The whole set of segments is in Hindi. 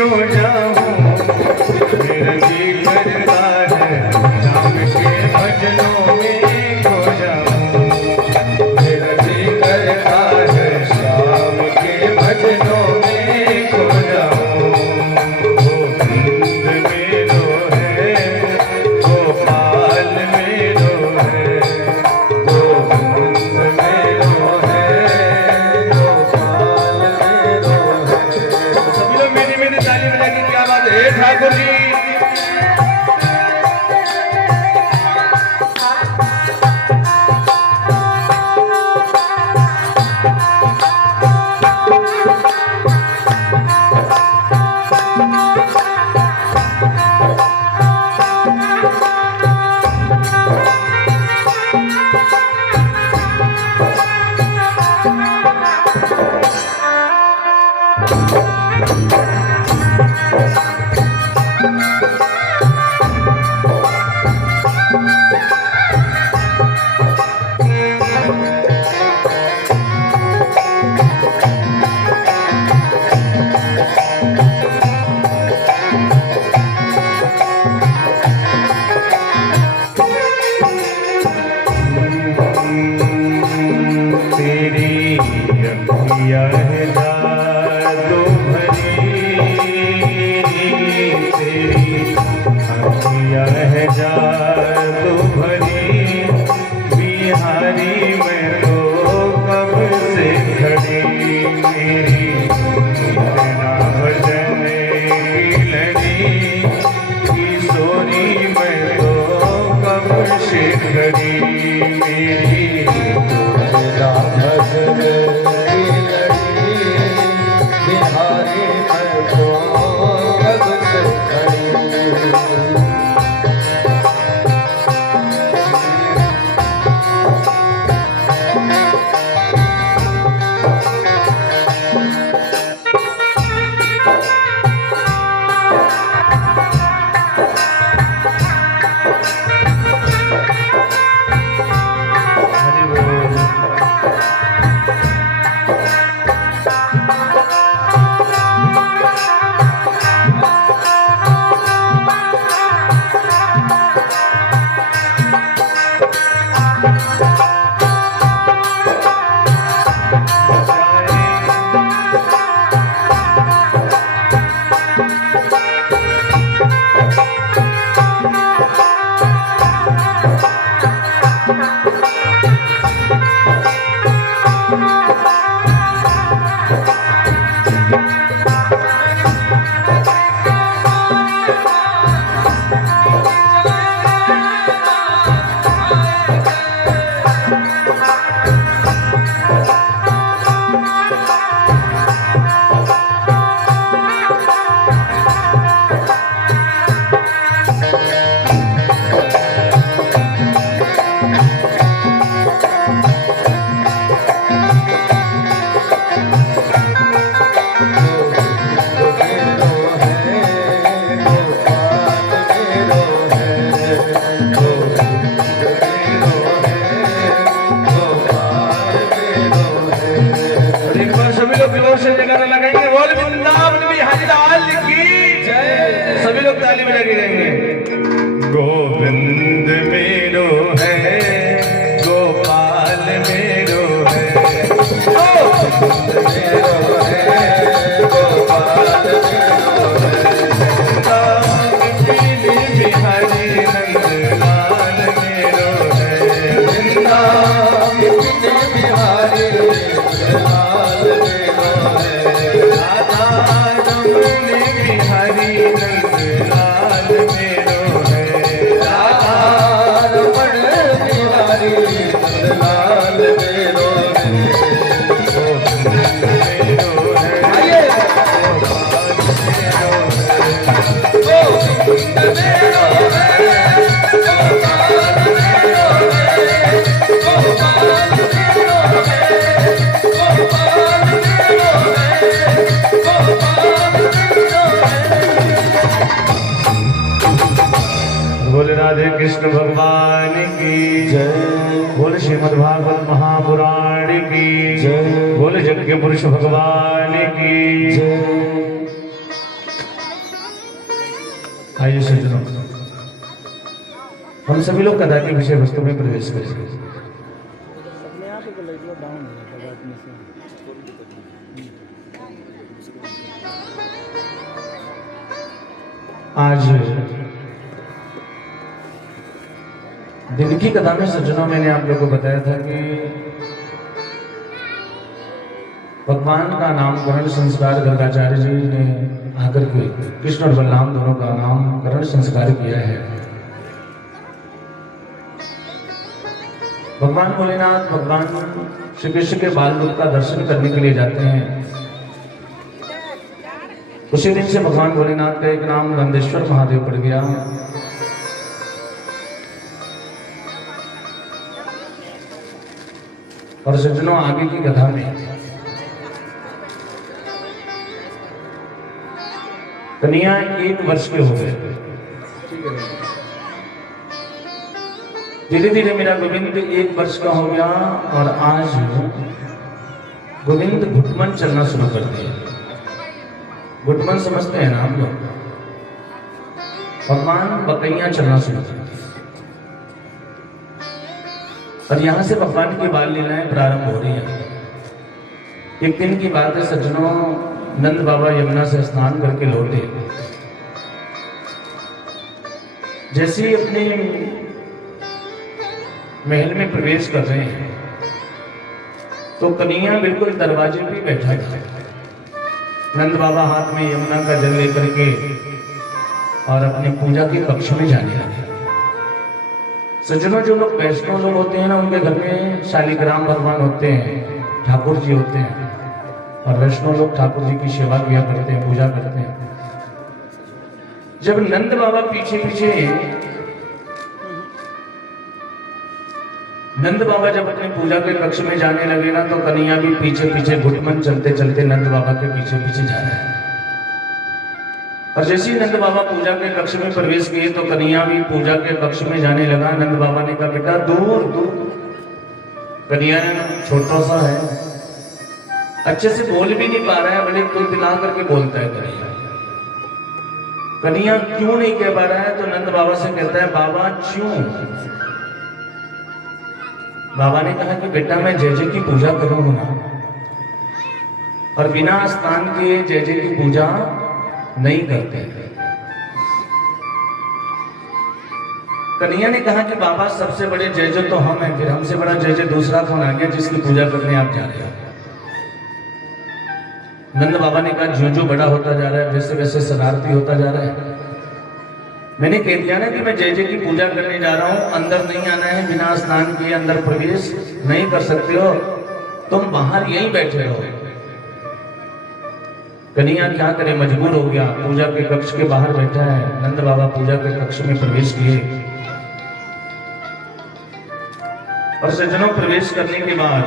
सो जाऊं, मेरा जी करता है राम के भजनों में खो जाऊं, मेरा जी करता है श्याम के भजनों में खो जाऊं। गोविंद मेरो है, गोपाल मेरो है, गोविंद मेरो है, गोपाल मेरो है। सभी लोग मेरी मेरी ताली बजाएंगे, क्या बात है ठाकुर जी। जादू भरी बिहारी मैं तो कब से खड़ी, मेरी इतना भजन की लड़ी किशोरी मैं तो कब से खड़ी, मेरी इतना भजन की लड़ी बिहारी मैं तो कब से खड़ी। सभी लोग ताली बजा के गाएंगे। गोविंद मेरो है, गोपाल मेरो है, गोविंद मेरो है, गोपाल मेरो है, बिहारी नंदलाल मेरो है, बिहारी नंदलाल मेरो है, राधा रमण बिहारी नंदलाल मेरो है, राधा रमण बिहारी नंदलाल मेरो है, गोविंद मेरो है, गोपाल मेरो है, गोविंद मेरो है, गोपाल मेरो है, गोपाल मेरो है, गोपाल मेरो है, गोपाल मेरो है। बोले राधे कृष्ण भगवान की जय, बोले श्रीमद् भागवत महापुराण की जय, बोले यज्ञ पुरुष भगवान की जय। आइए सज्जनों, हम सभी लोग कथा की विषय वस्तु में प्रवेश करेंगे। आज दिन की कथा में सज्जनों मैंने आप लोगों को बताया था कि भगवान का नामकरण संस्कार गर्गाचार्य जी ने आकर के कृष्ण और बलराम दोनों का नामकरण संस्कार किया है। भगवान भोलेनाथ भगवान श्री कृष्ण के बाल रूप का दर्शन करने के लिए जाते हैं। उसी दिन से भगवान भोलेनाथ का एक नाम नंदेश्वर महादेव पड़ गया। और सज्जनों, आगे की कथा में कन्हैया 1 वर्ष के हो गए। धीरे धीरे मेरा गोविंद 1 वर्ष का हो गया और आज गोविंद घुटमन चलना शुरू कर दिया। घुटमन समझते हैं ना आप लोग? भगवान बकैया चलना शुरू कर दिया और यहां से भगवान की बाल लीलाएं प्रारंभ हो रही है। एक दिन की बात है सज्जनों, नंद बाबा यमुना से स्नान करके लौटे। जैसे ही अपने महल में प्रवेश कर रहे हैं तो कन्हैया बिल्कुल दरवाजे पे बैठा था। नंद बाबा हाथ में यमुना का जल लेकर के और अपने पूजा के कक्ष में जाने लगे। सज्जनों, जो लोग वैष्णव लोग होते हैं ना, उनके घर में शालिग्राम भगवान होते हैं, ठाकुर जी होते हैं और वैष्णव लोग ठाकुर जी की सेवा किया करते हैं, पूजा करते हैं। जब नंद बाबा पीछे नंद बाबा जब अपने पूजा के कक्ष में जाने लगे ना, तो कन्हैया भी पीछे पीछे घुटमन चलते चलते नंद बाबा के पीछे पीछे जा रहा है। और जैसे ही नंद बाबा पूजा के कक्ष में प्रवेश किए तो कन्हैया भी पूजा के कक्ष में जाने लगा। नंद बाबा ने कहा, बेटा दूर दूर। कन्हैया छोटा सा है, अच्छे से बोल भी नहीं पा रहा है, बड़े तुल पिला करके बोलता है कन्हैया। कन्हैया क्यों नहीं कह पा रहा है तो नंद बाबा से कहता है, बाबा क्यों? बाबा ने कहा कि बेटा मैं जय जय की पूजा करूंगा ना, और बिना स्नान के जय जय की पूजा नहीं करते। कन्हैया ने कहा कि बाबा सबसे बड़े जय जय तो हम हैं, फिर हमसे बड़ा जय जय दूसरा कौन आ गया जिसकी पूजा करने आप जा रहे हो? नंद बाबा ने कहा, जो जो बड़ा होता जा रहा है वैसे वैसे शरारती होता जा रहा है। मैंने कह दिया ना कि मैं जय जय की पूजा करने जा रहा हूं, अंदर नहीं आना है, बिना स्नान किए अंदर प्रवेश नहीं कर सकते हो, तुम बाहर यहीं बैठे रहो। कन्हैया क्या करे, मजबूर हो गया, पूजा के कक्ष के बाहर बैठा है। नंद बाबा पूजा के कक्ष में प्रवेश किए और सज्जनों, प्रवेश करने के बाद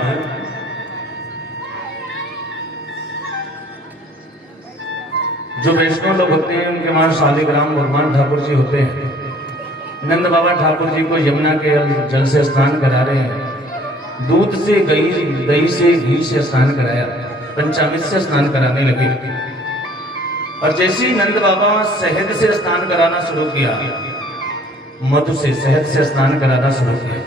जो वैष्णव लोग होते हैं उनके वहां शालिग्राम भगवान ठाकुर जी होते हैं। नंद बाबा ठाकुर जी को यमुना के जल से स्नान करा रहे हैं। दूध से दही से घी से स्नान कराया, पंचामृत से स्नान कराने लगे। और जैसे ही नंद बाबा शहद से स्नान कराना शुरू किया, मधु से शहद से स्नान कराना शुरू किया,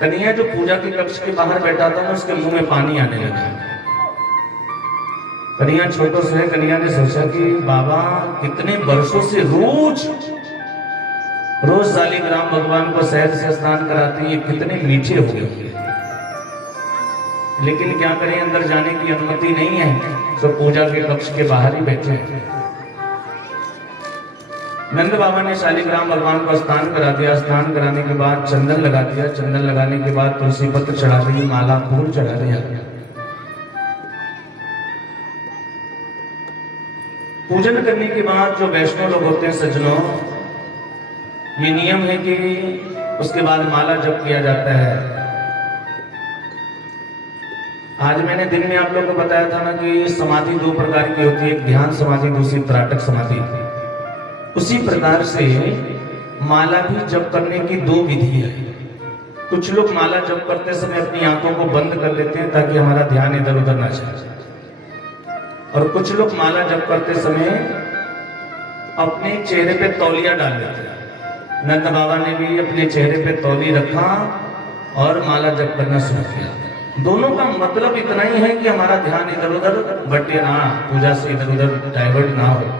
कन्हैया जो पूजा के कक्ष के बाहर बैठा था उसके मुंह में पानी आने लगा। कन्हैया छोटो से, कन्हैया ने सोचा कि बाबा कितने वर्षों से रोज शालिग्राम भगवान को शहद से स्नान कराते हैं, कितने मीठे हो गए। लेकिन क्या करें, अंदर जाने की अनुमति नहीं है, तो पूजा के कक्ष के बाहर ही बैठे हैं। नंद बाबा ने शालिग्राम भगवान को स्नान करा दिया। स्नान कराने के बाद चंदन लगा दिया। चंदन लगाने के बाद तुलसी पत्र चढ़ा दी, माला फूल चढ़ा दिया। पूजन करने के बाद जो वैष्णव लोग होते हैं सज्जनों, ये नियम है कि उसके बाद माला जप किया जाता है। आज मैंने दिन में आप लोगों को बताया था ना कि समाधि 2 प्रकार की होती है, एक ध्यान समाधि, दूसरी त्राटक समाधि। उसी प्रकार से माला भी जप करने की 2 विधि है। कुछ लोग माला जप करते समय अपनी आंखों को बंद कर लेते हैं ताकि हमारा ध्यान इधर उधर ना जाए, और कुछ लोग माला जप करते समय अपने चेहरे पे तौलिया डाल लेते हैं। नंद बाबा ने भी अपने चेहरे पे तौली रखा और माला जप करना शुरू किया। दोनों का मतलब इतना ही है कि हमारा ध्यान इधर उधर बटे ना, पूजा से इधर उधर डाइवर्ट ना हो।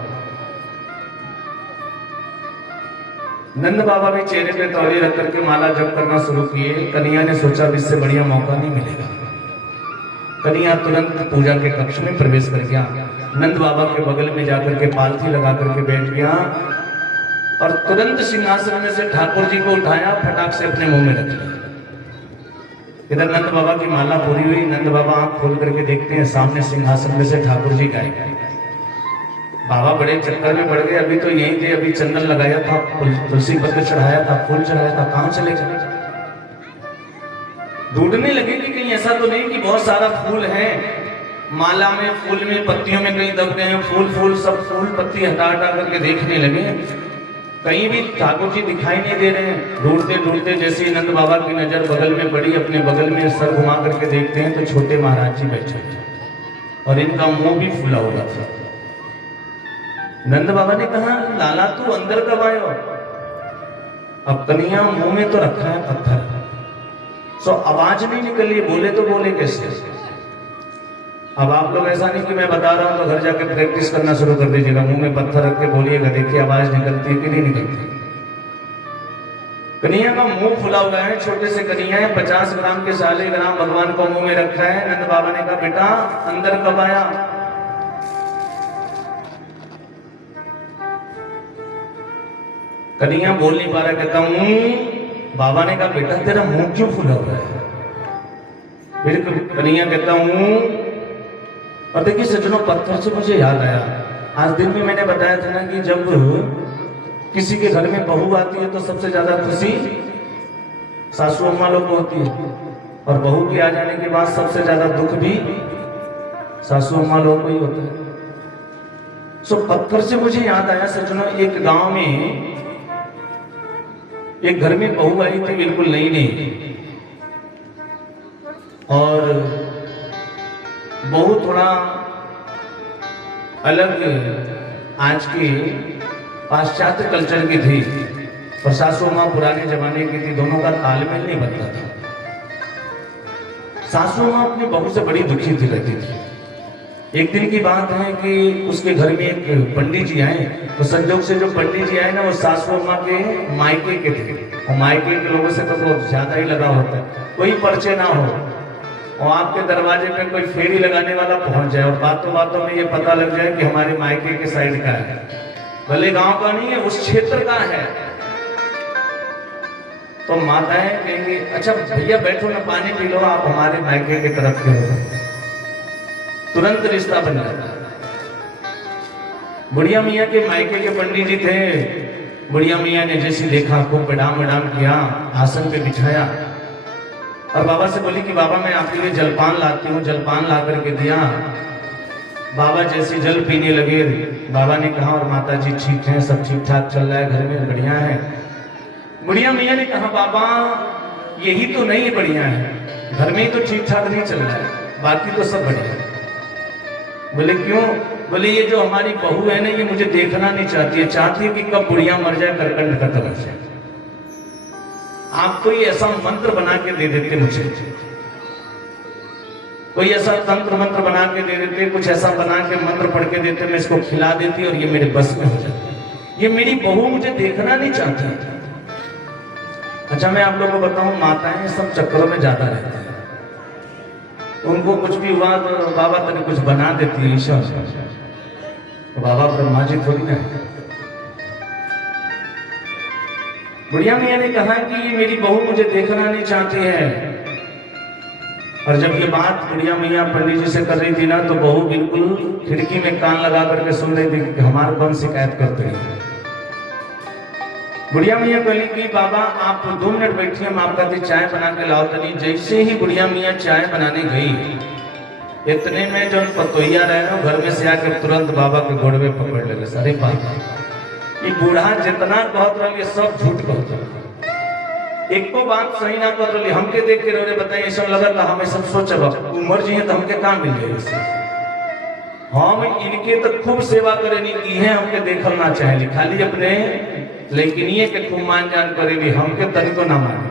नंद बाबा भी चेहरे पे तौली रख करके माला जप करना शुरू किए। कन्हैया ने सोचा इससे बढ़िया मौका नहीं मिलेगा। कन्हैया तुरंत पूजा के कक्ष में प्रवेश कर गया। नंद बाबा के बगल में जाकर के पालथी लगा करके बैठ गया और तुरंत सिंहासन में से ठाकुर जी को उठाया, फटाक से अपने मुंह में रख लिया। इधर नंद बाबा की माला पूरी हुई। नंद बाबा आंख खोल करके देखते हैं, सामने सिंहासन में से ठाकुर जी गायब। बाबा बड़े चक्कर में पड़ गए। अभी तो यहीं थे, अभी चंदन लगाया था, तुलसी पत्र चढ़ाया था, फूल चढ़ाया था, कहां चले गए? ढूंढने लगे कि कहीं ऐसा तो नहीं कि बहुत सारा फूल है माला में, फूल में, पत्तियों में कहीं दब गए हैं। फूल सब फूल पत्ती हटा हटा करके देखने लगे, कहीं भी ठाकुर जी दिखाई नहीं दे रहे हैं। ढूंढते ढूंढते जैसे ही नंद बाबा की नजर बगल में पड़ी, अपने बगल में सर घुमा करके देखते हैं तो छोटे महाराज जी बैठे थे और इनका मुंह भी फूला हुआ था। नंद बाबा ने कहा, लाला तू अंदर कब आयो? अब कन्हैया मुंह में तो रखा है पत्थर, सो आवाज नहीं निकली, बोले तो बोले कैसे? अब आप लोग ऐसा नहीं कि मैं बता रहा हूं तो घर जाके प्रैक्टिस करना शुरू कर दीजिएगा, मुंह में पत्थर रख के बोलिएगा, देखिए आवाज निकलती है कि नहीं निकलती। कन्हैया का मुंह फुला हुआ है, छोटे से कन्हैया है, 50 ग्राम के 40 ग्राम भगवान को मुंह में रखा है। नंद बाबा ने कहा, बेटा अंदर कब आया? कन्हैया बोल नहीं पा रहा, कहता हूं। बाबा ने कहा, बेटा तेरा मुंह क्यों फुला हुआ है? फिर कन्हैया कहता हूं। और देखिए सज्जनों, पत्थर से मुझे याद आया, आज दिन में मैंने बताया था ना कि जब किसी के घर में बहू आती है तो सबसे ज्यादा खुशी सासू अम्मा लोग को होती है, और बहू के आ जाने के बाद सबसे ज्यादा दुख भी सासू अम्मा लोग को ही होता है। सो पत्थर से मुझे याद आया सज्जनों, एक गांव में एक घर में बहू आई थी, बिल्कुल नई नई, और बहू थोड़ा अलग आज के पाश्चात्य कल्चर की थी और सासू माँ पुराने जमाने की थी। दोनों का तालमेल नहीं बनता था। सासू माँ अपनी बहू से बड़ी दुखी थी रहती थी। एक दिन की बात है कि उसके घर में एक पंडित जी आए, तो संजोग से जो पंडित जी आए ना, वो सासू माँ के मायके के थे, और मायके के लोगों से तो ज्यादा ही लगा होता है, कोई परिचय ना हो और आपके दरवाजे पे कोई फेरी लगाने वाला पहुंच जाए और बातों बातों में ये पता लग जाए कि हमारे मायके के साइड का है, भले गांव का नहीं है, उस क्षेत्र का है। तो माताएं कहेंगी, अच्छा भैया बैठो ना, पानी पी लो, आप हमारे मायके की तरफ के हो। तुरंत रिश्ता बन जाता है। बुढ़िया मियाँ के मायके के पंडित जी थे। बुढ़िया मियाँ ने जैसे देखा, खूब बडाम बडाम किया, आसन पे बिछाया और बाबा से बोली कि बाबा मैं आपके लिए जलपान लाती हूँ। जलपान ला करके दिया। बाबा जैसे जल पीने लगे, बाबा ने कहा, और माता जी ठीक है, सब ठीक ठाक चल रहा है, घर में बढ़िया है। बुढ़िया मियाँ ने कहा, बाबा यही तो नहीं बढ़िया है, घर में ही तो ठीक ठाक नहीं चल रहा है, बाकी तो सब बढ़िया है। बोले क्यों? बोले ये जो हमारी बहू है ना, ये मुझे देखना नहीं चाहती है, चाहती है कि कब बुढ़िया मर जाए, करकंड खत्म हो जाए। आप कोई ऐसा मंत्र बना के दे देते मुझे, कोई ऐसा तंत्र मंत्र बना के दे देते, कुछ ऐसा बना के मंत्र पढ़ के देते, मैं इसको खिला देती और ये मेरे बस में हो जाती। ये मेरी बहू मुझे देखना नहीं चाहती। अच्छा मैं आप लोगों को बताऊं, माताएं सब चक्करों में ज्यादा रहती हैं। उनको कुछ भी हुआ तो बाबा तक कुछ बना देती है ईश्वर, तो बाबा ब्रह्मा जी थोड़ी ना। बुढ़िया मियाँ ने कहा कि ये मेरी बहू मुझे देखना नहीं चाहती है, और जब ये बात बुढ़िया मियाँ पंडित जी से कर रही थी ना, तो बहू बिल्कुल खिड़की में कान लगा करके सुन रही थी कि हमारे कौन शिकायत करते हैं। बुढ़िया मियाँ बोली कि बाबा आप 2 मिनट बैठिए, हम आपका दी चाय बना के लाओ तनी। जैसे ही बुढ़िया मियाँ चाय बनाने गई, इतने में जो पतोहिया रहे ना, घर में से आकर तुरंत बाबा के गोड़वे पकड़ लगे। सारे बाबा ये बूढ़ा जितना कहत रही सब झूठ कहत रही, एक को बात सही ना कहत रही। हमके देख के रे बताइए, सब लगा था हमें सब सोचब उम्र जी है तो हमके काम मिल जाए। हम इनके तो खूब सेवा करेनी की है, हमके देखल ना चाहे, खाली अपने लेकिन ये के खूब मान जान करेगी, हमके तनिको ना माने।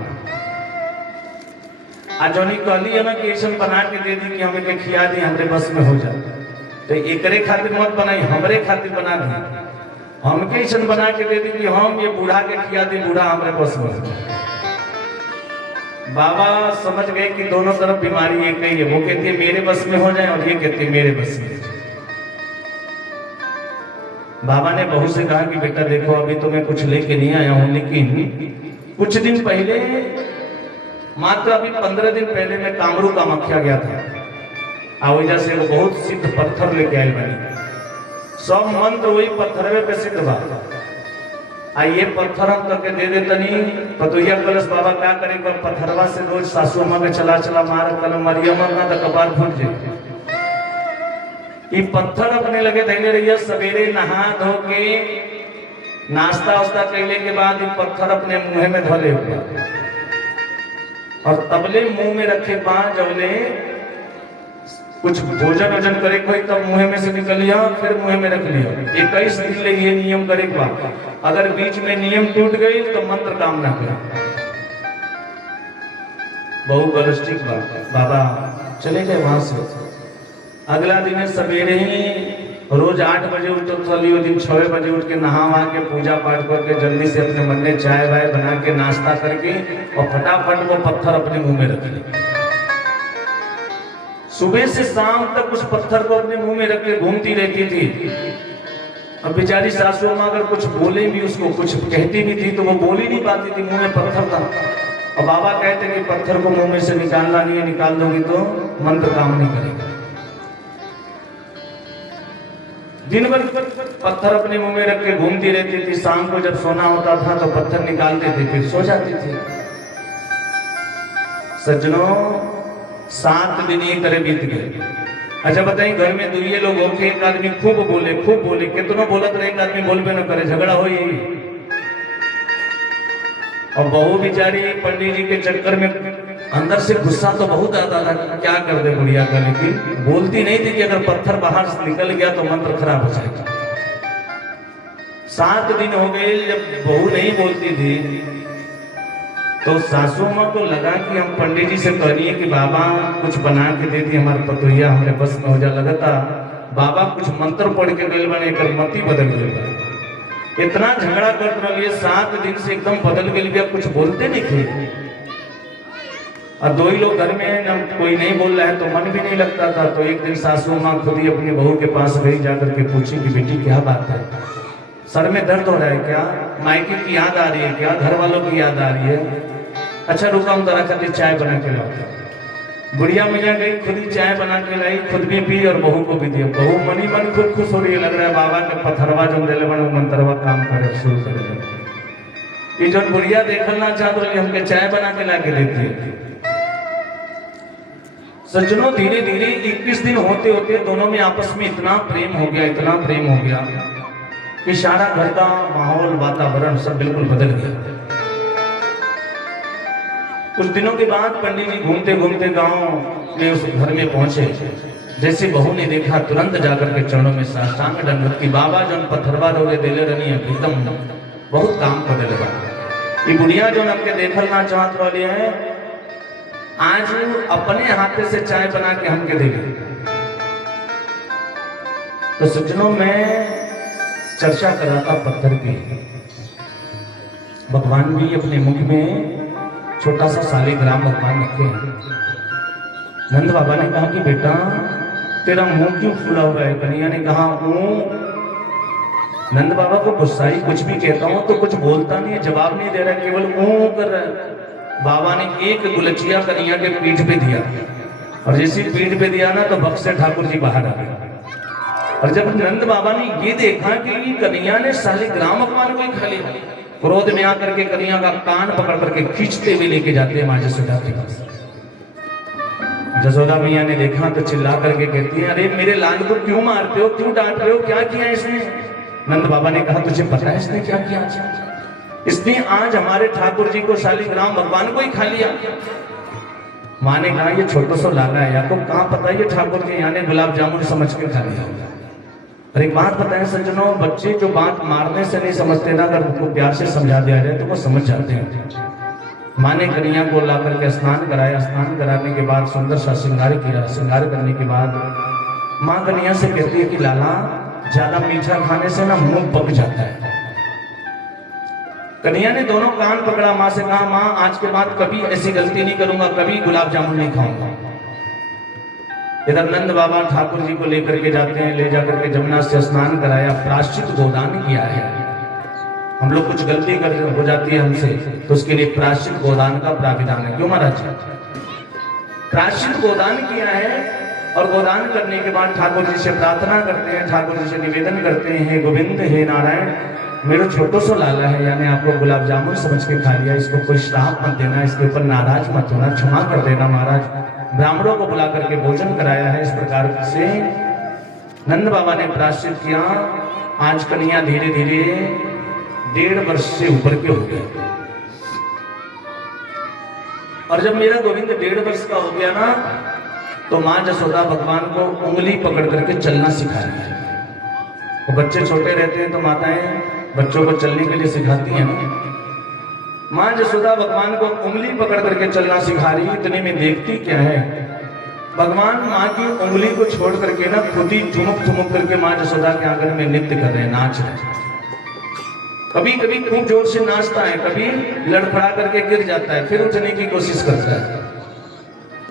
आज जोनी कहली है ना कि ऐसा बना के दे दी कि हमें के खिया दी, हमरे बस में हो जाए, तो एकरे खातिर मत बनाई, हमरे खातिर बना दी। हमके ऐसा बना के दे दी कि हम ये बूढ़ा के खिया दी, बूढ़ा हमरे बस में। बाबा समझ गए कि दोनों तरफ बीमारी एक ही है, वो कहती है मेरे बस में हो जाए और ये कहती है मेरे बस में। बाबा ने बहू से कहा कि बेटा देखो अभी तो मैं कुछ लेके नहीं आया हूं, लेकिन कुछ दिन पहले, मात्र अभी 15 दिन पहले मैं कामरू कामाख्या गया था। वजह से वो बहुत सिद्ध पत्थर लेके आए बनी, सब मंत्र वही पत्थरवे पे सिद्ध बा। ये पत्थर हम करके दे देते नहीं, पतुहिया कलश बाबा क्या करेगा, पत्थरवा से रोज सासू माँ में चला चला मार कलम मरियम ना तो कपार फूट जाए। ये पत्थर अपने लगे धैले रहिए, सवेरे नहा धो के नाश्ता वास्ता कैले के बाद ये पत्थर अपने मुंह में धोले और तबले मुंह में रखे पांच जबले कुछ भोजन वोजन करे कोई, तब मुंह में से निकल लिया फिर मुंह में रख लिया। 21 दिन ले ये नियम करे बा, अगर बीच में नियम टूट गई तो मंत्र काम ना करे। बहु गलस्टिक बाबा चले गए वहां से। अगला दिन सवेरे ही रोज 8 बजे उठो, वो दिन 6 बजे उठ के नहा वहा के पूजा पाठ करके जल्दी से अपने मन में चाय वाय बना के नाश्ता करके और फटाफट वो पत्थर अपने मुंह में रख लिया। सुबह से शाम तक उस पत्थर को अपने मुंह में रख के घूमती रहती थी। अब बेचारी सासू माँ अगर कुछ बोले भी, उसको कुछ कहती भी थी तो वो बोल ही नहीं पाती थी, मुंह में पत्थर था। और बाबा कहते कि पत्थर को मुंह में से निकालना नहीं है, निकाल दोगी तो मंत्र काम नहीं करेगा। दिन भर पत्थर अपने मुंह में रख के घूमती रहती थी। शाम को जब सोना होता था तो पत्थर निकालते थे, फिर सो जाती थी। सज्जनों 7 दिन एक तरह बीत गए। अच्छा बताइए, घर में दुइये लोग होके, एक आदमी खूब बोले कितनों बोलत रहे, एक आदमी बोलबे न करे, झगड़ा हो। और बहू बिचारी पंडित जी के चक्कर में अंदर से गुस्सा तो बहुत आता था, क्या कर दे बुढ़िया का, लेकिन बोलती नहीं थी कि अगर पत्थर बाहर से निकल गया तो मंत्र खराब हो जाएगा। 7 दिन हो गए जब बहू नहीं बोलती थी तो सासू माँ को लगा कि हम पंडित जी से कहिए कि बाबा कुछ बना के दे दी, हमारे पतोहिया हमारे बस में हो जा। लगता बाबा कुछ मंत्र पढ़ के गए बने, कर मती बदल गए। इतना झगड़ा कर रही 7 दिन से एकदम बदल गए, कुछ बोलते नहीं थे। और 2 ही लोग घर में है ना, कोई नहीं बोल रहा है तो मन भी नहीं लगता था। तो एक दिन सासू माँ खुद ही अपनी बहू के पास गई, जाकर के पूछी कि बेटी क्या बात है, सर में दर्द हो रहा है क्या, मायके की याद आ रही है क्या, घर वालों की याद आ रही है? अच्छा रुका हम जरा खातिर चाय बना के लाओ। बुढ़िया मैया गई, खुद ही चाय बना के लाई, खुद भी पी और बहू को भी दिया। बहू मनी मन खुद खुश हो रही है, लग रहा है बाबा के पत्थरवा जो दिले बने मंत्रवा काम करे शुरू कर। ये जो बुढ़िया देखना चाहते हो हमके चाय बना के ला के देती है। सज्जनों धीरे धीरे 21 दिन होते होते दोनों में आपस में इतना प्रेम हो गया, इतना प्रेम हो गया कि सारा घर का माहौल वातावरण सब बिल्कुल बदल गया। कुछ दिनों के बाद पंडित जी घूमते घूमते गांव में उस घर में पहुंचे। जैसे बहू ने देखा तुरंत जाकर के चरणों में साष्टांग दंडवत की। बाबा जो पत्थरवा रोगे दिले रही एकदम बहुत काम कर लगा। ये बुढ़िया जो आपके देखल ना चाहत वाली है, आज अपने हाथे से चाय बना के हमके देगी। तो सज्जनों में चर्चा कर रहा था पत्थर की। भगवान भी अपने मुख में छोटा सा शालिग्राम भगवान रखे हैं। नंद बाबा ने कहा कि बेटा तेरा मुंह क्यों फूला हुआ है? कन्हैया ने कहा नंद बाबा को गुस्साई कुछ भी कहता हूं तो कुछ बोलता नहीं है, जवाब नहीं दे रहा, केवल कर रहा है। बाबा ने एक गुलचिया कन्हैया के पीठ पे दिया और जैसी पीठ पे दिया ना तो भक्त से ठाकुर जी बाहर आ गए। और जब नंद बाबा ने ये देखा कि कन्हैया ने शालिग्राम भगवान को ही खा लिया, क्रोध में आकर के कन्हैया का कान पकड़ करके खींचते हुए लेके जाते हैं मां जसोदा के पास। जसोदा मैया ने देखा तो चिल्ला करके कहती है, अरे मेरे लाल को क्यों मारते हो, क्यों डांट रहे हो, क्या किया इसने? नंद बाबा ने कहा तुझे पता है इसने क्या किया? इसने आज हमारे ठाकुर जी को शालिग्राम भगवान को ही खा लिया। माँ ने कहा ये छोटा सा लाला है, या तो कहाँ पता ये ठाकुर जी यहाँ ने गुलाब जामुन समझ के खा लिया होगा। और एक बात बताएं सज्जनों, बच्चे जो बात मारने से नहीं समझते ना, अगर उनको प्यार से समझा दिया जाए तो वो समझ जाते हैं। माँ ने कन्या को ला करके स्नान कराया, स्नान कराने के बाद सुंदर सा श्रृंगार किया। श्रृंगार करने के बाद माँ कन्या से कहती है कि लाला ज्यादा मीठा खाने से ना मुंह पक जाता है। कन्या ने दोनों कान पकड़ा, माँ से कहा माँ आज के बाद कभी ऐसी गलती नहीं करूंगा, कभी गुलाब जामुन नहीं खाऊंगा। इधर नंद बाबा ठाकुर जी को लेकर के जाते हैं, ले जाकर के जमुना से स्नान कराया, प्रायश्चित गोदान किया है। हम लोग कुछ गलती कर हो जाती है हमसे, तो उसके लिए प्रायश्चित गोदान का प्राविधान है। क्यों महाराज? प्रायश्चित गोदान किया है और गोदान करने के बाद ठाकुर जी से प्रार्थना करते हैं, ठाकुर जी से निवेदन करते हैं, गोविंद हे नारायण, मेरा छोटो सो लाला है, यानी आपको गुलाब जामुन समझ के खा लिया, इसको कोई श्राप मत देना, इसके ऊपर नाराज मत होना, क्षमा कर देना महाराज। ब्राह्मणों को बुला करके भोजन कराया है। इस प्रकार से नंद बाबा ने प्रायश्चित किया। आज कन्या धीरे धीरे 1.5 वर्ष से ऊपर के हो गए, और जब मेरा गोविंद 1.5 वर्ष का हो गया ना, तो माँ जसोदा भगवान को उंगली पकड़ करके चलना सिखा रही है। तो बच्चे छोटे रहते हैं तो माताएं बच्चों को चलने के लिए सिखाती हैं ना। माँ जसोदा भगवान को उंगली पकड़ करके चलना सिखा रही। इतने में देखती क्या है, भगवान माँ की उंगली को छोड़ करके ना खुद ही ठुमक ठुमक करके माँ जसोदा के आंगन में नृत्य कर रहे हैं, नाच रहे हैं। कभी कभी खूब जोर से नाचता है, कभी लड़खड़ा करके गिर जाता है, फिर उठने की कोशिश करता है।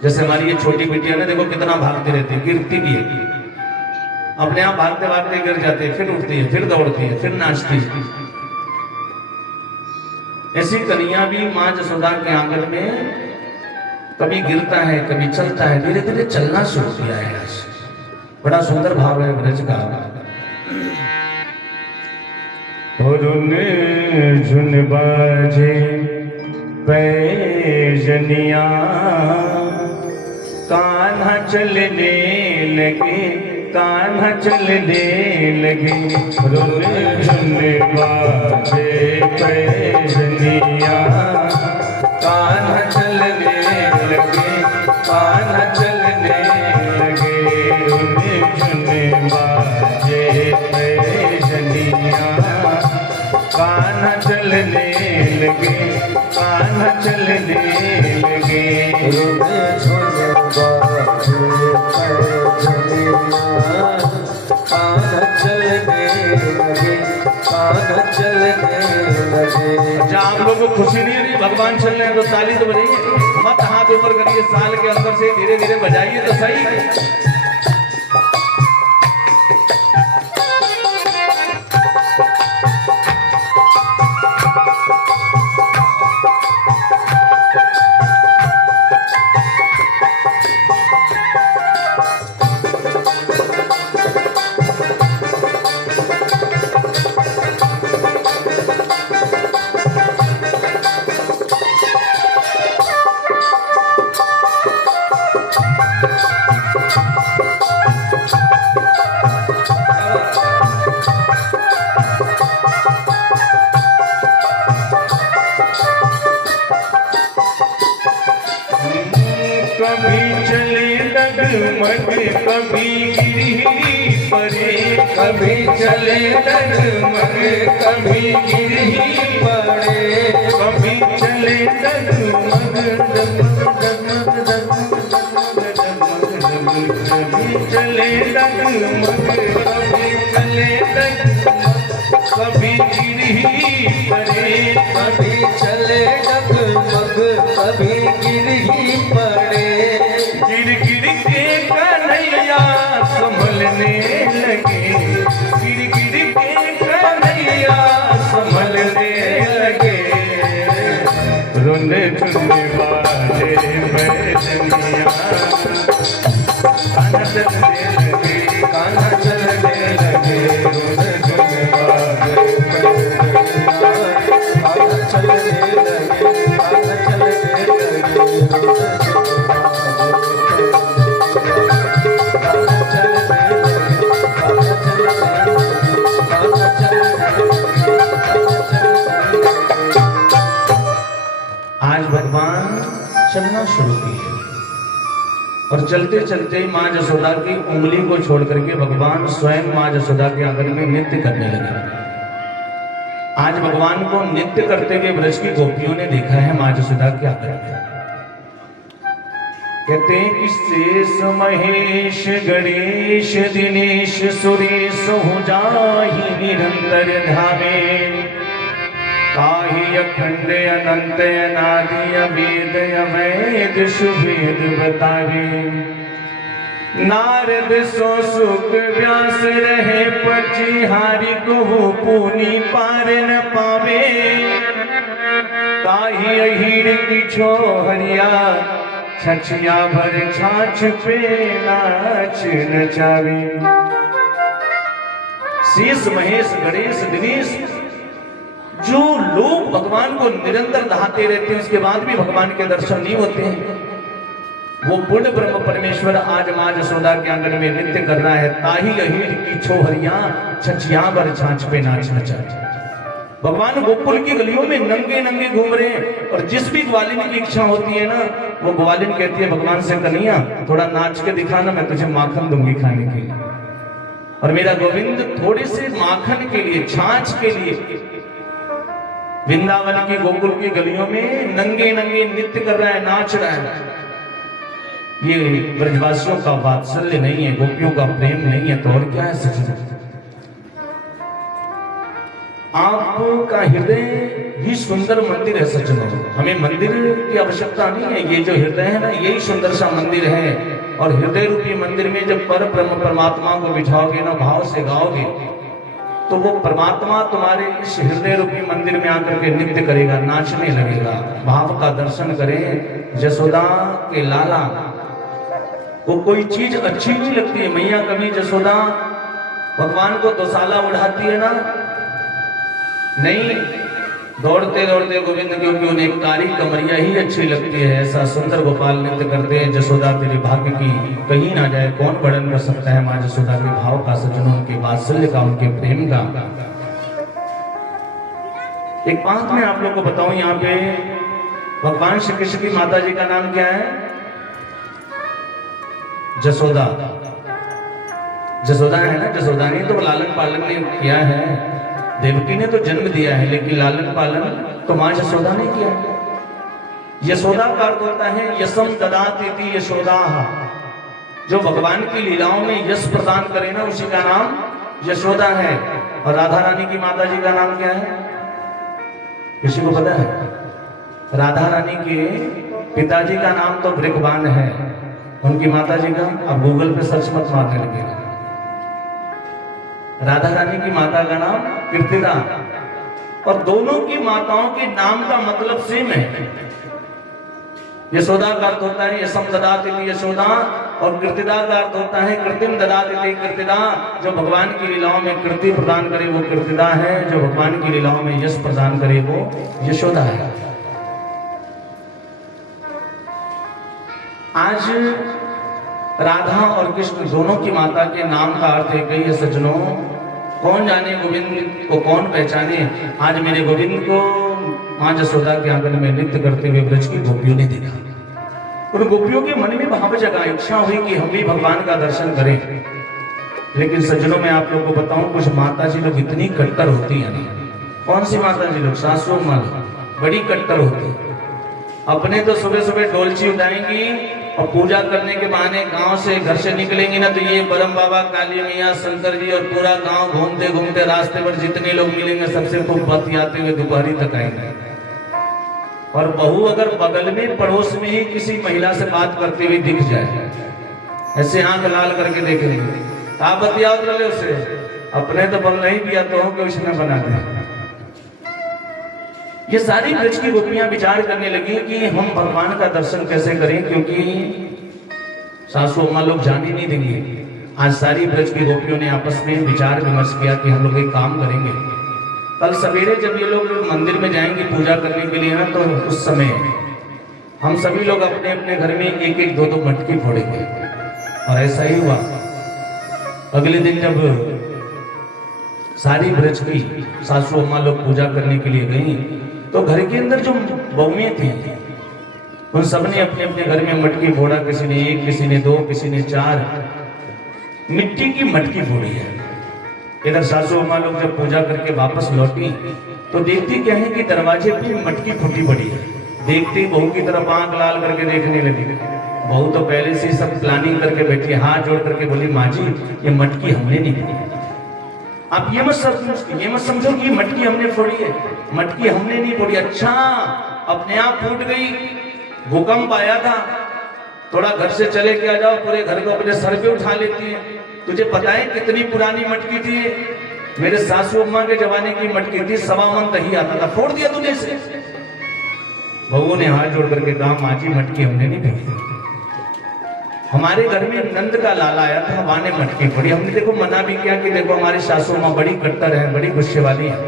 जैसे हमारी ये छोटी बिटिया ने देखो कितना भागती रहती है, गिरती भी है, अपने आप भागते भागते गिर जाती है, फिर उठती है, फिर दौड़ती है, फिर नाचती है। ऐसी कन्या भी माँ जसोदा के आंगन में कभी गिरता है, कभी चलता है, धीरे धीरे चलना शुरू किया है। बड़ा सुंदर भाव है ब्रज का। झुन बाजे पैजनिया, कान्हा चलने लगे, कान्हा चलने लगे, रुन झुन बाजे पैजनिया, कान्हा चलने लगे, कान्हा चलने लगे, रुन झुन बाजे पैजनिया, कान्हा चलने लगे, कान्हा चलने लगे, रुन झुन बाजे पैजनिया, कान्हा चलने लगे, कान्हा चलने लगे। अच्छा, आप लोगों को खुशी नहीं है भगवान चल रहे हैं तो ताली तो बजाइए, मत हाथ ऊपर करिए, साल के अंदर से धीरे धीरे बजाइए तो सही। कभी चले डगमग, कभी गिरही पड़े, कभी चले डगमग, कभी गिरही पड़े, कभी चले डगमग, डगमग डगमग डगमग डगमग, कभी चले डगमग, कभी चले डगमग, कभी गिरही पड़े, कभी चले डगमग, कभी गिरही पड़े, गिर गिर के कन्हैया संभलने लगे, गिर गिर के कन्हैया संभलने लगे, रुन झुन बाजे पैजनिया, कान्हा चलने लगे, कान्हा चलने लगे, रुन झुन बाजे पैजनिया, कान्हा चलने लगे, कान्हा चलने लगे, आज भगवान चलना शुरू किए। चलते चलते माँ जसोदा की उंगली को छोड़ करके भगवान स्वयं माँ जसोदा के आंगन में नृत्य करने लगे। आज भगवान को नृत्य करते हुए ब्रज की गोपियों ने देखा है माँ जसोदा के आंगन में। कहते हैं कि शेष महेश गणेश दिनेश सुरेश हो जाहि निरंतर धामे, ताहि अखंड अनंत अनादि अवेद अवैध शुभेद बतावे। नारद सो सुख व्यास रहे पचिहारी को पुनि पार न पावे, ताहि अहीर की छोहरिया छछिया भर छाछ पे नाच नचावे। शेष महेश गणेश दिनेश जो लोग भगवान को निरंतर दहाते रहते हैं, उसके बाद भी भगवान के दर्शन नहीं होते हैं, वो पूर्ण ब्रह्म परमेश्वर आज माँ जसोदा के आंगन में नृत्य कर रहा है। ताही अहीर की छोहरिया छछिया भर छाछ पे नाच नचावे। भगवान गोकुल की गलियों में नंगे नंगे घूम रहे हैं, और जिस भी ग्वालिन की इच्छा होती है ना, वो ग्वालिन कहती है भगवान से कन्हैया थोड़ा नाच के दिखाना, मैं तुझे माखन दूंगी खाने के लिए। और मेरा गोविंद थोड़े से माखन के लिए, छाछ के लिए वृंदावन की गोकुल की गलियों में नंगे नंगे नृत्य कर रहा है, नाच रहा है। ये ब्रजवासियों का वात्सल्य नहीं है, गोपियों का प्रेम नहीं है, तो और क्या है सच। आपका हृदय ही सुंदर मंदिर है सज्जनों। हमें मंदिर की आवश्यकता नहीं है, ये जो हृदय है ना, यही सुंदर सा मंदिर है। और हृदय रूपी मंदिर में जब पर ब्रह्म परमात्मा को बिठाओगे ना, भाव से गाओगे, तो वो परमात्मा तुम्हारे इस हृदय रूपी मंदिर में आकर के नृत्य करेगा, नाचने लगेगा। भाव का दर्शन करें। जसोदा के लाला को कोई चीज अच्छी नहीं लगती है। मैया कभी जसोदा भगवान को दोसाला उड़ाती है ना, नहीं, दौड़ते दौड़ते गोविंद, क्योंकि उन्हें कारी कमरिया ही अच्छी लगती है। ऐसा सुंदर गोपाल नृत्य करते हैं। जसोदा तेरे भाग्य की कहीं ना जाए, कौन वर्णन कर सकता है माँ जसोदा के भाव का, सज्जनों, उनके वात्सल्य का, उनके प्रेम का। एक बात मैं आप लोग को बताऊं, यहाँ पे भगवान श्री कृष्ण की माता जी का नाम क्या है? जसोदा। जसोदा है ना, जसोदा ने तो लालन पालन ने किया है, देवकी ने तो जन्म दिया है, लेकिन लालन पालन तो मां यशोदा ने किया। यशोदा का अर्थ होता है यशम ददाति यशोदा, जो भगवान की लीलाओं में यश प्रदान करे ना, उसी का नाम यशोदा है। और राधा रानी की माता जी का नाम क्या है, किसी को पता है? राधा रानी के पिताजी का नाम तो बृकबान है, उनकी माता जी का अब गूगल पे सर्च मत मारने लगेगा। राधा रानी की माता का नाम कीर्तिदा, और दोनों की माताओं के नाम का मतलब सेम है। यशोदा का अर्थ होता है यशम ददाति यशोदा, और कीर्तिदा का अर्थ होता है कृतिम ददाति कीर्तिदा। जो भगवान की लीलाओं में कीर्ति प्रदान करे वो कीर्तिदा है, जो भगवान की लीलाओं में यश प्रदान करे वो यशोदा है। आज राधा और कृष्ण दोनों की माता के नाम का अर्थ एक ही है सज्जनों। कौन जाने गोविंद को कौन पहचाने। आज मेरे गोविंद को मां जसोदा के आंगन में नृत्य करते हुए ब्रज की गोपियों ने देखा। उन गोपियों के मन में भाव जगा, इच्छा हुई कि हम भी भगवान का दर्शन करें। लेकिन सज्जनों मैं आप लोग को बताऊं, कुछ माता जी लोग इतनी कट्टर होती है ना। कौन सी माता जी लोग? सासू माँ बड़ी कट्टर होती है। अपने तो सुबह सुबह डोलची उठाएंगी और पूजा करने के बहाने गांव से घर से निकलेंगी ना, तो ये बरम बाबा, काली मैया, शंकर जी और पूरा गांव घूमते घूमते रास्ते पर जितने लोग मिलेंगे सबसे खूब बतियाते हुए दोपहरी तक आएंगे। और बहू अगर बगल में पड़ोस में ही किसी महिला से बात करते हुए दिख जाए, ऐसे आंख लाल करके देखेंगे, आप बतियाओ उससे, अपने तो बल नहीं किया तो कि उसने बना दिया। ये सारी ब्रज की गोपियां विचार करने लगी कि हम भगवान का दर्शन कैसे करें, क्योंकि सासू अम्मा लोग जाने नहीं देंगे। आज सारी ब्रज की गोपियों ने आपस में विचार विमर्श किया कि हम लोग एक काम करेंगे, कल सवेरे जब ये लोग मंदिर में जाएंगे पूजा करने के लिए ना, तो उस समय हम सभी लोग अपने अपने घर में एक एक दो दो मटकी फोड़ेंगे। और ऐसा ही हुआ। अगले दिन जब सारी ब्रज की सासू अम्मा लोग पूजा करने के लिए गई, तो घर के अंदर जो बहुएं थी उन सबने अपने अपने घर में मटकी फोड़ा, किसी ने 1, किसी ने 2, किसी ने 4 मिट्टी की मटकी फोड़ी है। इधर सासू अम्मा लोग जब पूजा करके वापस लौटी तो देखती क्या है कि दरवाजे पे मटकी फूटी पड़ी है। देखती बहू की तरफ आंख लाल करके देखने लगी। बहू तो पहले से सब प्लानिंग करके बैठी, हाथ जोड़ करके बोली, माँ जी ये मटकी हमने नहीं फोड़ी। आप ये मत समझो कि मटकी हमने फोड़ी है, मटकी हमने नहीं फोड़ी। अच्छा, अपने आप फूट गई, भूकंप आया था, थोड़ा घर से चले के आ जाओ, पूरे घर को अपने सर पे उठा लेती है। तुझे पता है कितनी पुरानी मटकी थी? मेरे सासू अम्मा के जमाने की मटकी थी, 1.25 मन दही आता था, फोड़ दिया तूने इसे। बहू ने हाथ जोड़ करके कहा, माँ जी मटकी हमने नहीं फोड़ी। हमारे घर में नंद का लाला आया था, वहां ने मटकी फोड़ी। हमने देखो मना भी किया कि देखो हमारी सासू माँ बड़ी कट्टर है, बड़ी गुस्से वाली है।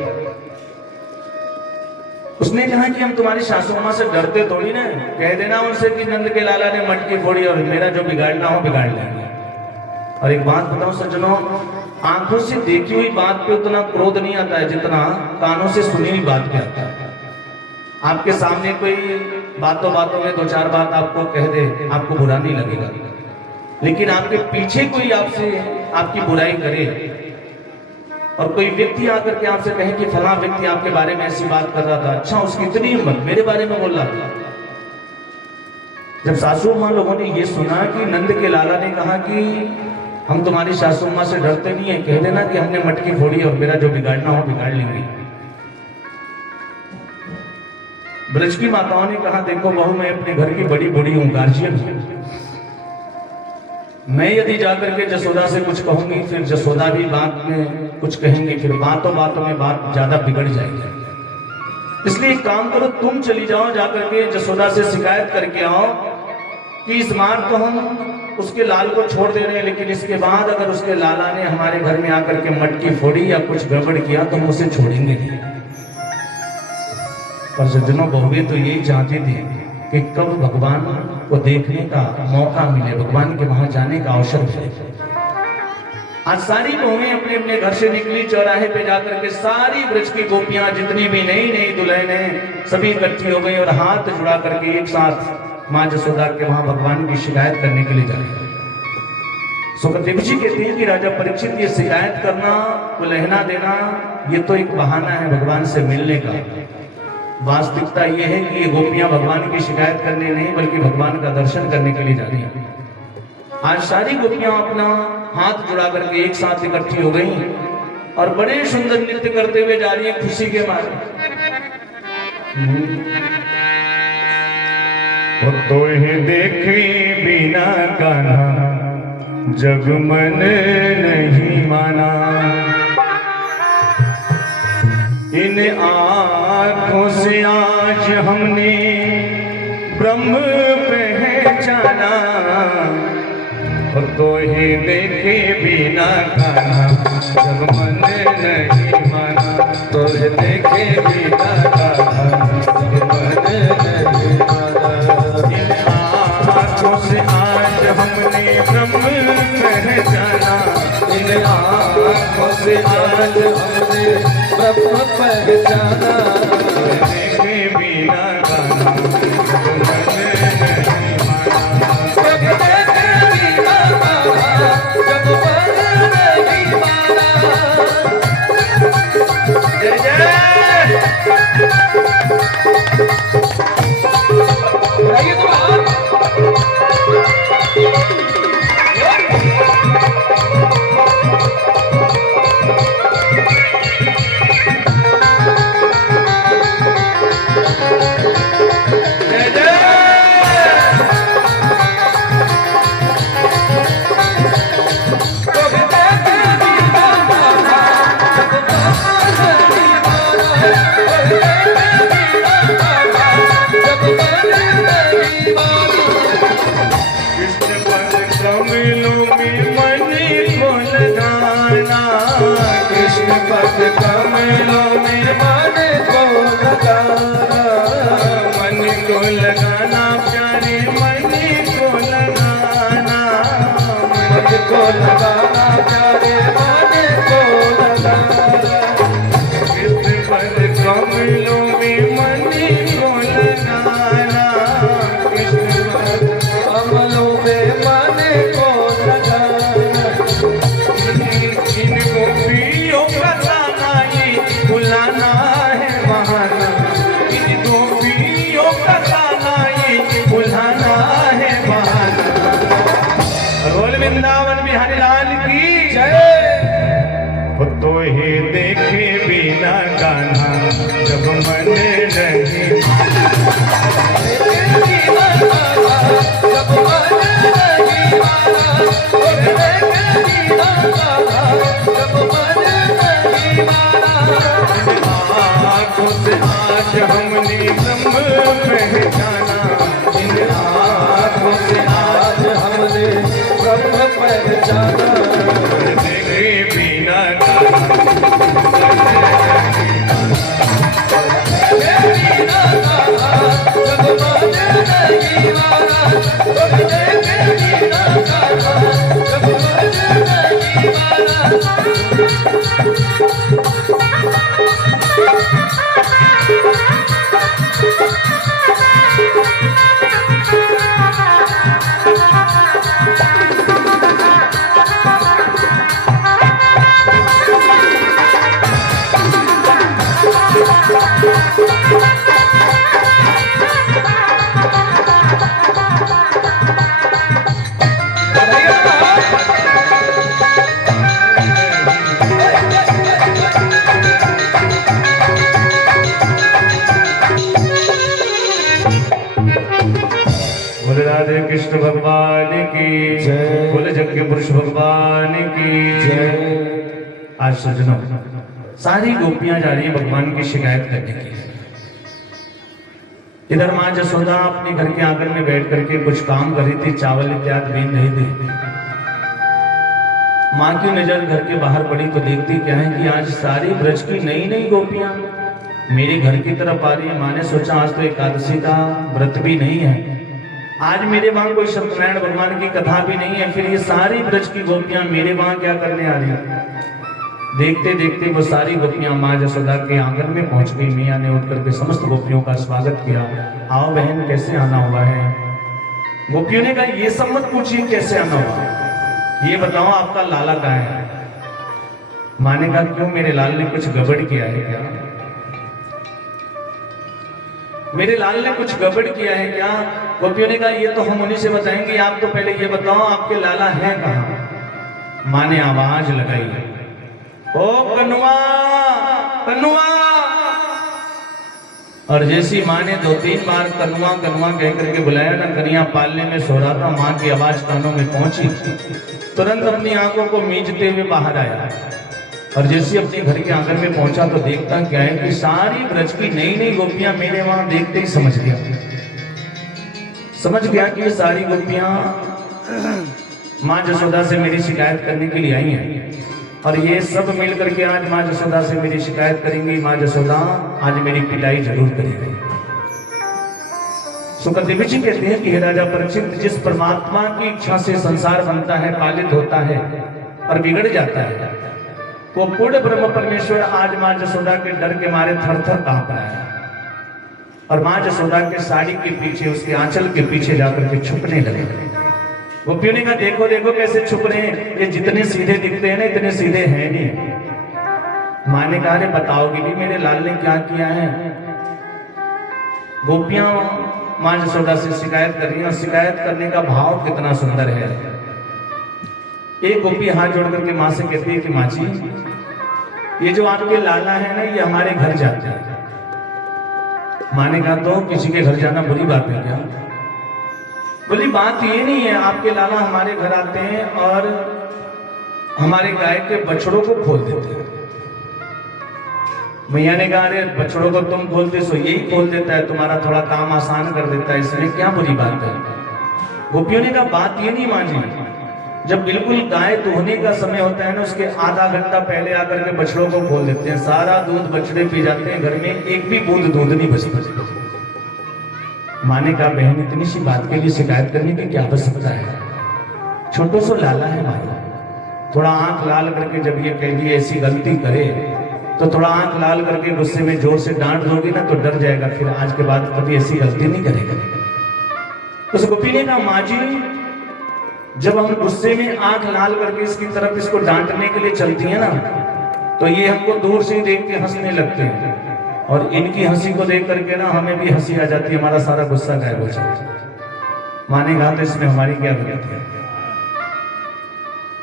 उसने कहा कि हम तुम्हारी सासू माँ से डरते थोड़ी ना, कह देना उनसे कि नंद के लाला ने मटकी फोड़ी और मेरा जो बिगाड़ना हो बिगाड़ लेंगे। और एक बात बताऊं सज्जनों, आंखों से देखी हुई बात पे उतना क्रोध नहीं आता है जितना कानों से सुनी हुई बात पे आता है। आपके सामने कोई बातों बातों में 2-4 बात आपको कह दे, आपको बुरा नहीं लगेगा, लेकिन आपके पीछे कोई आपसे आपकी बुराई करे और कोई व्यक्ति आकर के आपसे कहे कि फला व्यक्ति आपके बारे में ऐसी बात कर रहा था, अच्छा उसकी इतनी हिम्मत मेरे बारे में बोल रहा था। जब सासू माँ लोगों ने ये सुना कि नंद के लाला ने कहा कि हम तुम्हारी सासू माँ से डरते नहीं है, कह देना कि हमने मटकी फोड़ी और मेरा जो बिगाड़ना हो बिगाड़ लेंगे। ब्रज की माताओं ने कहा, देखो बहू मैं अपने घर की बड़ी बूढ़ी हूं, गार्जियन हूं, मैं यदि जाकर के जसोदा से कुछ कहूंगी फिर जसोदा भी बात में कुछ कहेंगे, फिर बातों बातों में बात ज्यादा बिगड़ जाएगी। इसलिए एक काम करो, तुम चली जाओ, जाकर के जसोदा से शिकायत करके आओ कि इस बार तो हम उसके लाल को छोड़ दे रहे हैं, लेकिन इसके बाद अगर उसके लाला ने हमारे घर में आकर के मटकी फोड़ी या कुछ गड़बड़ किया तो हम उसे छोड़ेंगे नहीं। पर सज्जनों, बहुएं तो यही चाहती थी कि कब भगवान को देखने का मौका मिले, भगवान के वहां जाने का अवसर मिले। आज सारी बहुएं अपने अपने घर से निकली, चौराहे पे जाकर के सारी ब्रज की गोपियां जितनी भी नई नई दुल्हन है सभी इकट्ठी हो गई और हाथ जुड़ा करके एक साथ माँ जसोदा के वहां भगवान की शिकायत करने के लिए जा रही है। सुखदेव जी कहते हैं कि राजा परीक्षित, ये शिकायत करना, उलहना देना, ये तो एक बहाना है भगवान से मिलने का। वास्तविकता यह है कि ये गोपियां भगवान की शिकायत करने नहीं बल्कि भगवान का दर्शन करने के लिए जा रही हैं। आज सारी गोपियां अपना हाथ जुड़ा करके एक साथ इकट्ठी हो गई और बड़े सुंदर नृत्य करते हुए जा रही है खुशी के मारे। तो ही देखे बिना कान्हा जग मन नहीं माना, इन आँखों से आज हमने ब्रह्म पहचाना। तो ही देखे बिना कान्हा जग मन नहीं माना, तो ही देखे बिना कान्हा जग मन नहीं माना। इन आँखों से आज हमने ब्रह्म पहचाना, इन आँखों से आज हमने ब्रह्म पहचाना। देखे बिना कान्हा जग मन नहीं माना, देखे बिना कान्हा जग मन नहीं माना। जय जय कमलों में मन को लगाना, मन को लगाना प्यारे, मन को लगाना, मन को लगाना प्यारे, मन को लगाना। इस पद कमलों में मन को लगाना, वृंदावन बिहारी लाल की जय। तो ही देखे बिना गाना जब मन नहीं आँखों से आज हमने ब्रह्म पहचाना, इन आँखों से आज हमने ब्रह्म पहचाना। देखे बिना राधे कृष्ण भगवान की जय, बोले जगत पुरुष भगवान की जय। आज सज्जनों, सारी गोपियां जा रही है भगवान की शिकायत करने के लिए। इधर माँ जसोदा अपने घर के आंगन में बैठ करके कुछ काम कर रही थी, चावल इत्यादि बीन रही थी। माँ की नजर घर के बाहर पड़ी तो देखती क्या है कि आज सारी ब्रज की नई नई गोपियां मेरे घर की तरफ आ रही है। माँ ने सोचा आज तो एकादशी का व्रत भी नहीं है, आज मेरे वहां कोई सत्यनारायण भगवान की कथा भी नहीं है, फिर ये सारी ब्रज की गोपियां मेरे वहां क्या करने आ रही है। देखते देखते वो सारी गोपियां माँ जसोदा के आंगन में पहुंच गई। मियाँ ने उठ करके समस्त गोपियों का स्वागत किया। आओ बहन, कैसे आना हुआ है। गोपियों ने कहा ये सब मत पूछिए कैसे आना हुआ, ये बताओ आपका लाला कहाँ है। माँ ने कहा क्यों, मेरे लाल ने कुछ गड़बड़ किया है क्या, मेरे लाल ने कुछ गड़बड़ किया है क्या। गोपियों ने कहा ये तो हम उन्हीं से बताएंगे, आप तो पहले ये बताओ आपके लाला हैं कहाँ। माँ ने आवाज लगाई, ओ कन्नुआ कन्नुआ। और जैसी माँ ने 2-3 बार कन्नुआ कन्नुआ कह करके बुलाया ना, कन्हैया पालने में सो रहा था, माँ की आवाज कानों में पहुंची, तुरंत अपनी आंखों को मींचते हुए बाहर आया। और जैसे अपने घर के आंगन में पहुंचा तो देखता क्या है कि सारी ब्रज की नई नई गोपियां मेरे वहां देखते ही समझ गया कि ये सारी गोपियां माँ जसोदा से मेरी शिकायत करने के लिए आई हैं। और ये सब मिल करके आज माँ जसोदा से मेरी शिकायत करेंगी। माँ जसोदा आज मेरी पिटाई जरूर करेगी। सुखदेव जी कहते हैं कि हे राजा परीक्षित, जिस परमात्मा की इच्छा से संसार बनता है, पालित होता है और बिगड़ जाता है, वो पूर्ण ब्रह्म परमेश्वर आज माँ जसोदा के डर के मारे थर थर कांप रहा है। और माँ जसोदा के साड़ी के पीछे, उसके आंचल के पीछे जाकर के छुपने लगे। गोपियों ने कहा देखो देखो कैसे छुप रहे हैं, ये जितने सीधे दिखते हैं ना इतने सीधे हैं नहीं। माँ ने कहा अरे बताओगी भी मेरे लाल ने क्या किया है। गोपियां माँ जसोदा से शिकायत कर रही है, और शिकायत करने का भाव कितना सुंदर है। एक गोपी हाथ जोड़ करके माँ से कहती है कि माँ जी, ये जो आपके लाला है ना, ये हमारे घर जाते हैं। माँ ने कहा तो किसी के घर जाना बुरी बात है क्या। बोली बात ये नहीं है, आपके लाला हमारे घर आते हैं और हमारे गाय के बछड़ों को खोल देते हैं। मैया ने कहा अरे बछड़ों को तुम खोलते सो यही खोल देता है, तुम्हारा थोड़ा काम आसान कर देता है, इसमें क्या बुरी बात है। गोपियों ने कहा बात ये नहीं माँ जी, जब बिल्कुल गाय दुहने का समय होता है ना, उसके आधा घंटा पहले आकर के बछड़ों को खोल देते हैं, सारा दूध बछड़े पी जाते हैं, घर में एक भी बूंद दूध नहीं बचती। माँ ने कहा बहन इतनी सी बात के लिए शिकायत करने की क्या आवश्यकता है, छोटो सो लाला है माँ, थोड़ा आंख लाल करके जब ये कह दिए ऐसी गलती करे तो थोड़ा आंख लाल करके गुस्से में जोर से डांट दोगी ना तो डर जाएगा, फिर आज के बाद कभी ऐसी गलती नहीं करेगा। उस गोपी ने कहा माँ जी, जब हम गुस्से में आंख लाल करके इसकी तरफ इसको डांटने के लिए चलती है ना, तो ये हमको दूर से ही देख के हंसने लगते हैं, और इनकी हंसी को देख करके ना हमें भी हंसी आ जाती है, हमारा सारा गुस्सा गायब हो जाता है। माँ ने कहा तो इसमें हमारी क्या गलती है।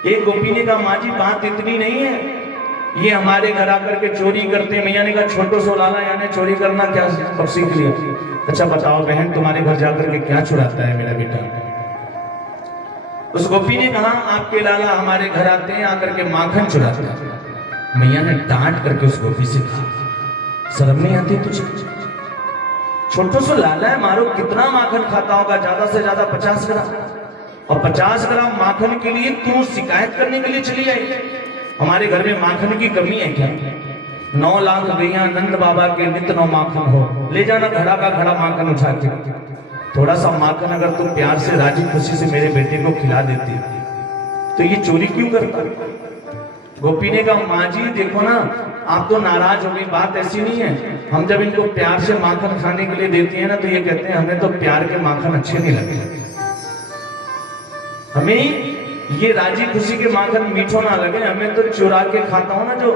एक गोपी ने कहा माँ जी बात इतनी नहीं है, ये हमारे घर आकर के चोरी करते हैं। मैया ने कहा छोटो सो लाला यानी चोरी करना क्या कब सीख लिया? अच्छा बताओ बहन, तुम्हारे घर जाकर के क्या चुराता है मेरा बेटा? उस गोपी ने कहा आपके लाला हमारे घर आते हैं, आकर के माखन चुराते हैं। मैया ने डांट करके उस गोपी से कहा शर्म नहीं आती तुझे? छोटो सो लाला है, मारो कितना माखन खाता होगा? ज्यादा से ज्यादा 50 ग्राम, और 50 ग्राम माखन के लिए तू शिकायत करने के लिए चली आई? हमारे घर में माखन की कमी है क्या? 9 लाख गैया नंद बाबा के नित 9 माखन हो, ले जाना घड़ा का घड़ा माखन उठा के। थोड़ा सा माखन अगर तुम प्यार से राजी खुशी से मेरे बेटे को खिला देती तो ये चोरी क्यों करता? गोपी ने कहा माँ जी देखो ना, आप तो नाराज हो गई, बात ऐसी नहीं है। हम जब इनको प्यार से माखन खाने के लिए देती है ना तो ये कहते हैं हमें तो प्यार के माखन अच्छे नहीं लगते, हमें ये राजी खुशी के माखन मीठो ना लगे, हमें तो चुरा के खाता हूं ना जो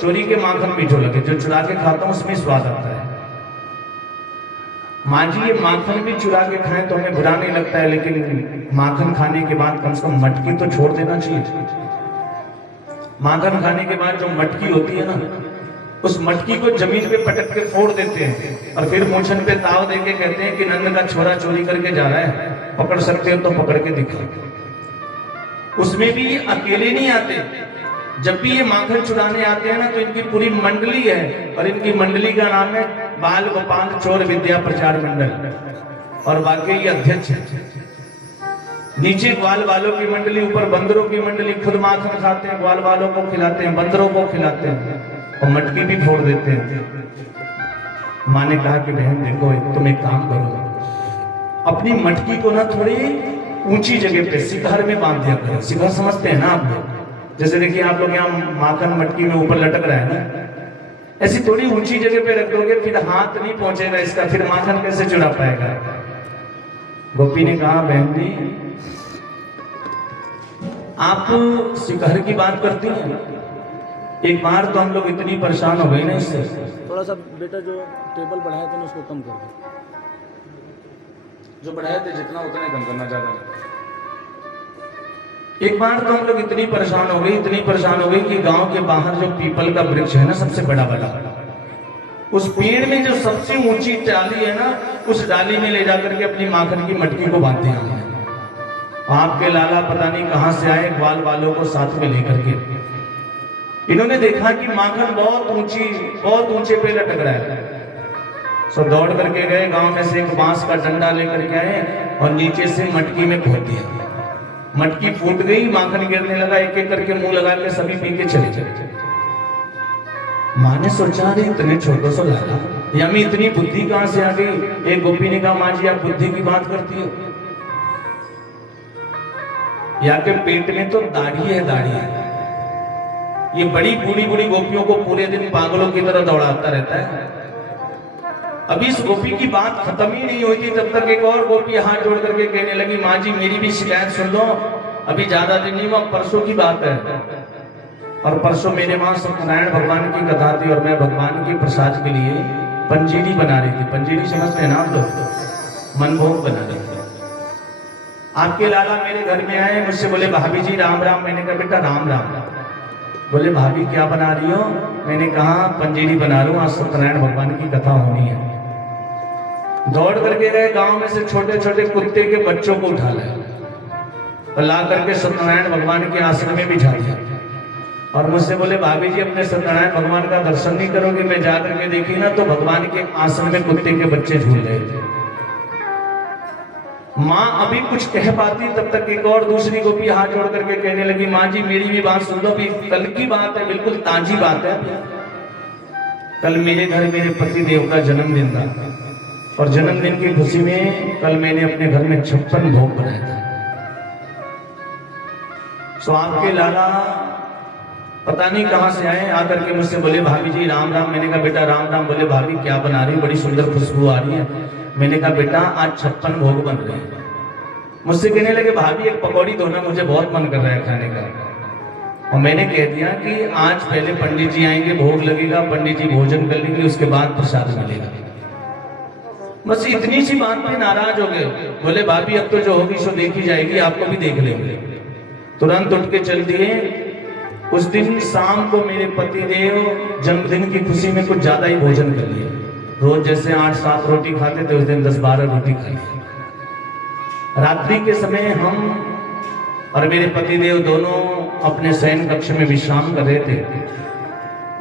चोरी के माखन मीठो लगे, जो चुरा के खाता हूं उसमें स्वाद आता है। माँ जी ये माखन भी चुरा के खाएं तो हमें बुरा नहीं लगता है, लेकिन माखन खाने के बाद कम से कम मटकी तो छोड़ देना चाहिए। माखन खाने के बाद जो मटकी होती है ना, उस मटकी को जमीन पे पटक के फोड़ देते हैं और फिर मूछन पे ताव देके कहते हैं कि नंद का छोरा चोरी करके जा रहा है, पकड़ सकते हो तो पकड़ के दिखा। उसमें भी अकेले नहीं आते, जब भी ये माखन चुराने आते हैं ना तो इनकी पूरी मंडली है, और इनकी मंडली का नाम है बाल गोपाल चोर विद्या प्रचार मंडल, और बाकी ये अध्यक्ष है। नीचे ग्वाल वालों की मंडली, ऊपर बंदरों की मंडली। खुद माखन खाते हैं, ग्वाल वालों को खिलाते हैं, बंदरों को खिलाते हैं और मटकी भी फोड़ देते हैं। माँ ने कहा कि बहन देखो तुम एक काम करो, अपनी मटकी को ना थोड़ी ऊंची जगह पे शिखर में बांध दिया करो। शिखर समझते हैं ना आप लोग? जैसे देखिए आप लोग यहाँ माखन मटकी में ऊपर लटक रहा है ना, ऐसी थोड़ी ऊंची जगह पे रख दोगे, फिर हाथ नहीं पहुंचेगा इसका, फिर माखन कैसे चुरा पाएगा? गोपी ने कहा बहन जी आप शिखर की बात करती हैं, एक बार तो हम लोग इतनी परेशान हो गए ना इससे। थोड़ा सा बेटा जो टेबल बढ़ाए थे ना उसको कम कर दो, जो बढ़ाए थे जितना उतना ही कम करना, ज्यादा नहीं। एक बार तो हम लोग इतनी परेशान हो गई कि गांव के बाहर जो पीपल का वृक्ष है ना सबसे बड़ा वाला, उस पेड़ में जो सबसे ऊंची डाली है ना, उस डाली में ले जाकर के अपनी माखन की मटकी को बांधते हैं। आपके लाला पता नहीं कहां से आए, ग्वाल वालों को साथ में लेकर के। इन्होंने देखा कि माखन बहुत ऊंचे पे लटक रहा है, सो दौड़ करके गए, गांव में से एक बांस का डंडा लेकर के आए और नीचे से मटकी में खोद दिया। मटकी फूट गई, माखन गिरने लगा, एक एक करके मुंह लगा के सभी पी के चले। माँ ने सोचा अरे इतने छोटो सो लाला, यमी इतनी बुद्धि कहां से आ गई? एक गोपी ने कहा माँ जी आप बुद्धि की बात करती हो, या के पेट में तो दाढ़ी है, दाढ़ी है। ये बड़ी बूढ़ी गोपियों को पूरे दिन पागलों की तरह दौड़ाता रहता है। अभी इस गोपी की बात खत्म ही नहीं हुई थी तब तक एक और गोपी हाथ जोड़ करके कहने लगी माँ जी मेरी भी शिकायत सुन लो, अभी ज्यादा दिन नहीं हुआ, परसों की बात है। और परसों मेरे वहां सत्यनारायण भगवान की कथा थी और मैं भगवान के प्रसाद के लिए पंजीरी बना रही थी। पंजीरी समझते हैं ना आप लोग? मनभोग बना रही थी। आपके लाला मेरे घर में आए, मुझसे बोले भाभी जी राम राम। मैंने कहा बेटा राम राम। बोले भाभी क्या बना रही हो? मैंने कहा पंजीरी बना रहा हूं, आज सत्यनारायण भगवान की कथा होनी है। दौड़ करके गए, गांव में से छोटे छोटे कुत्ते के बच्चों को उठा लाए और ला करके सत्यनारायण भगवान के आश्रम में बिठा दिया और मुझसे बोले भाभी जी अपने सत्यनारायण भगवान का दर्शन नहीं करोगे? मैं जाकर के देखी ना तो भगवान के आश्रम में कुत्ते के बच्चे झूल रहे थे। माँ अभी कुछ कह पाती तब तक एक और दूसरी गोपी हाथ जोड़ करके कहने लगी माँ जी मेरी भी बात सुन लो, अभी कल की बात है, बिल्कुल ताजी बात है। कल मेरे घर मेरे पति देव का जन्मदिन था और जन्मदिन की खुशी में कल मैंने अपने घर में 56 भोग बनाया था। सो आपके लाला पता नहीं कहां से आए, आकर के मुझसे बोले भाभी जी राम राम। मैंने कहा बेटा राम राम। बोले भाभी क्या बना रही, बड़ी सुंदर खुशबू आ रही है। मैंने कहा बेटा आज 56 भोग बन रहे हैं। मुझसे कहने लगे भाभी एक पकौड़ी दो ना, मुझे बहुत मन कर रहा है खाने का। और मैंने कह दिया कि आज पहले पंडित जी आएंगे, भोग लगेगा, पंडित जी भोजन कर लेंगे, उसके बाद प्रसाद मिलेगा। बस इतनी सी बात पे नाराज हो गए। बोले भाभी अब तो जो होगी सो देखी जाएगी, आपको भी देख लेंगे। तुरंत उठ के चल दिए। उस दिन शाम को मेरे पति देव जन्मदिन की खुशी में कुछ ज्यादा ही भोजन कर लिए। रोज जैसे 8-7 रोटी खाते थे, उस दिन 10-12 रोटी खाई। रात्रि के समय हम और मेरे पति देव दोनों अपने शयन कक्ष में विश्राम कर रहे थे।